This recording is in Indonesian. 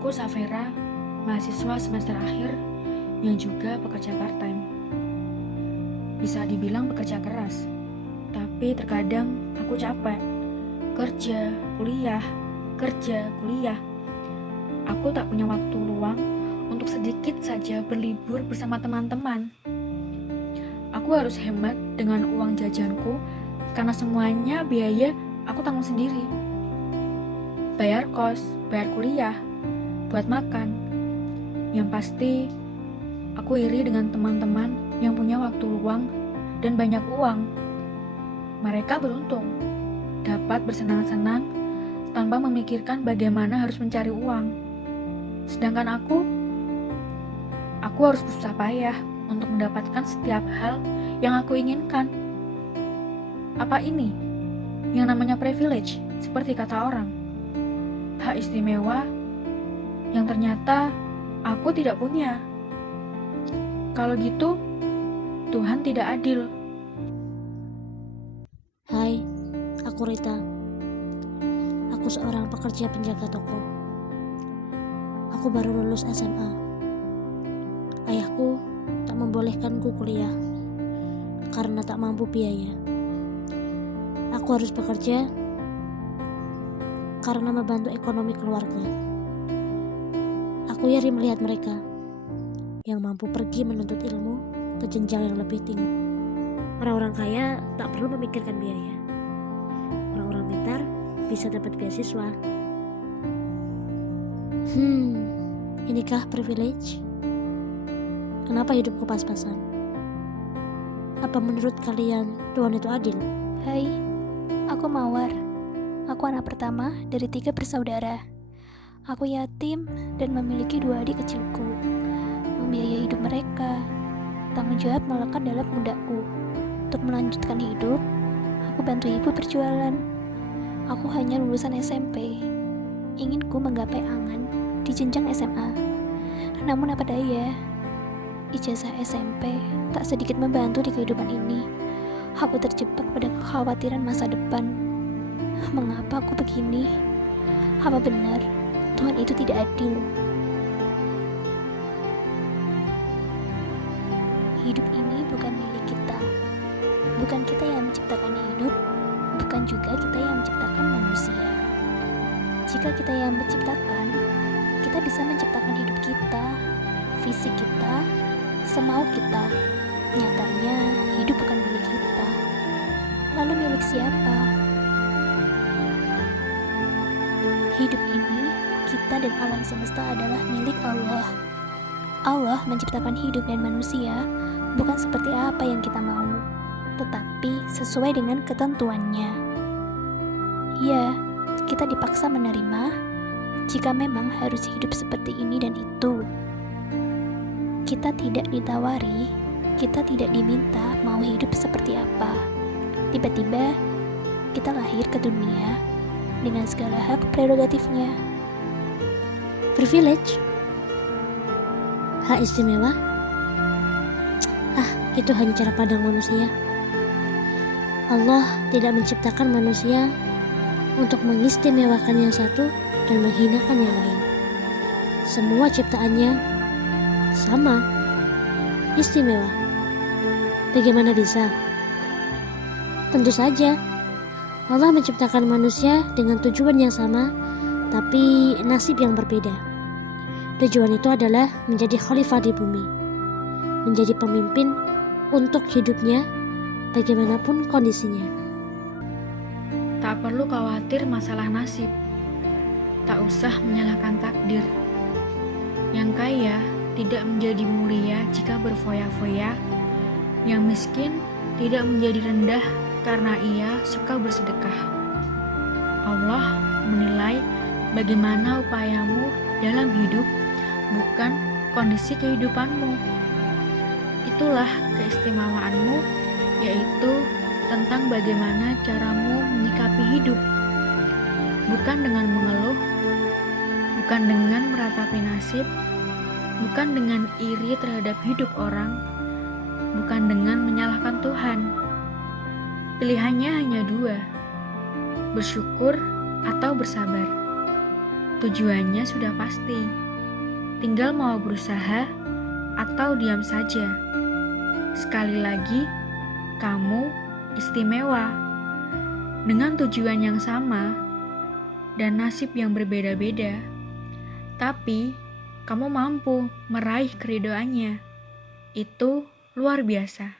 Aku Safera, mahasiswa semester akhir yang juga pekerja part-time. Bisa dibilang pekerja keras, tapi terkadang aku capek. Kerja, kuliah. Aku tak punya waktu luang untuk sedikit saja berlibur bersama teman-teman. Aku harus hemat dengan uang jajanku karena semuanya biaya aku tanggung sendiri. Bayar kos, bayar kuliah, buat makan. Yang pasti, aku iri dengan teman-teman yang punya waktu luang dan banyak uang. Mereka beruntung dapat bersenang-senang tanpa memikirkan bagaimana harus mencari uang. Sedangkan aku harus berusaha payah untuk mendapatkan setiap hal yang aku inginkan. Apa ini yang namanya privilege, seperti kata orang? Hak istimewa yang ternyata aku tidak punya. Kalau gitu, Tuhan tidak adil. Hai, aku Rita. Aku seorang pekerja penjaga toko. Aku baru lulus SMA. Ayahku tak membolehkanku kuliah karena tak mampu biaya. Aku harus bekerja karena membantu ekonomi keluarga. Aku iri melihat mereka yang mampu pergi menuntut ilmu ke jenjang yang lebih tinggi. Orang-orang kaya tak perlu memikirkan biaya. Orang-orang pintar bisa dapat beasiswa. Inikah privilege? Kenapa hidupku pas-pasan? Apa menurut kalian Tuhan itu adil? Hai, aku Mawar. Aku anak pertama dari 3 bersaudara. Aku yatim dan memiliki 2 adik kecilku. Membiayai hidup mereka, tanggung jawab melekat dalam pundakku. Untuk melanjutkan hidup, aku bantu ibu berjualan. Aku hanya lulusan SMP. Inginku menggapai angan di jenjang SMA. Namun apa daya, ijazah SMP tak sedikit membantu di kehidupan ini. Aku terjebak pada kekhawatiran masa depan. Mengapa aku begini? Apa benar Tuhan itu tidak adil? Hidup ini bukan milik kita. Bukan kita yang menciptakan hidup, bukan juga kita yang menciptakan manusia. Jika kita yang menciptakan, kita bisa menciptakan hidup kita, fisik kita, semau kita. Nyatanya, hidup bukan milik kita. Lalu milik siapa? Hidup ini, kita dan alam semesta adalah milik Allah. Allah menciptakan hidup dan manusia bukan seperti apa yang kita mau, tetapi sesuai dengan ketentuannya. Ya, kita dipaksa menerima jika memang harus hidup seperti ini dan itu. Kita tidak ditawari, kita tidak diminta mau hidup seperti apa. Tiba-tiba kita lahir ke dunia dengan segala hak prerogatifnya. Privilege? Hak istimewa? Itu hanya cara pandang manusia. Allah tidak menciptakan manusia untuk mengistimewakan yang satu dan menghinakan yang lain. Semua ciptaannya sama, istimewa. Bagaimana bisa? Tentu saja Allah menciptakan manusia dengan tujuan yang sama, tapi nasib yang berbeda. Tujuan itu adalah menjadi khalifah di bumi, menjadi pemimpin untuk hidupnya bagaimanapun kondisinya. Tak perlu khawatir masalah nasib. Tak usah menyalahkan takdir. Yang kaya tidak menjadi mulia jika berfoya-foya. Yang miskin tidak menjadi rendah karena ia suka bersedekah. Allah menilai bagaimana upayamu dalam hidup, bukan kondisi kehidupanmu. Itulah keistimewaanmu, yaitu tentang bagaimana caramu menyikapi hidup. Bukan dengan mengeluh, bukan dengan meratapi nasib, bukan dengan iri terhadap hidup orang, bukan dengan menyalahkan Tuhan. Pilihannya hanya 2, bersyukur atau bersabar. Tujuannya sudah pasti. Tinggal mau berusaha atau diam saja. Sekali lagi, kamu istimewa. Dengan tujuan yang sama dan nasib yang berbeda-beda. Tapi, kamu mampu meraih keridoannya. Itu luar biasa.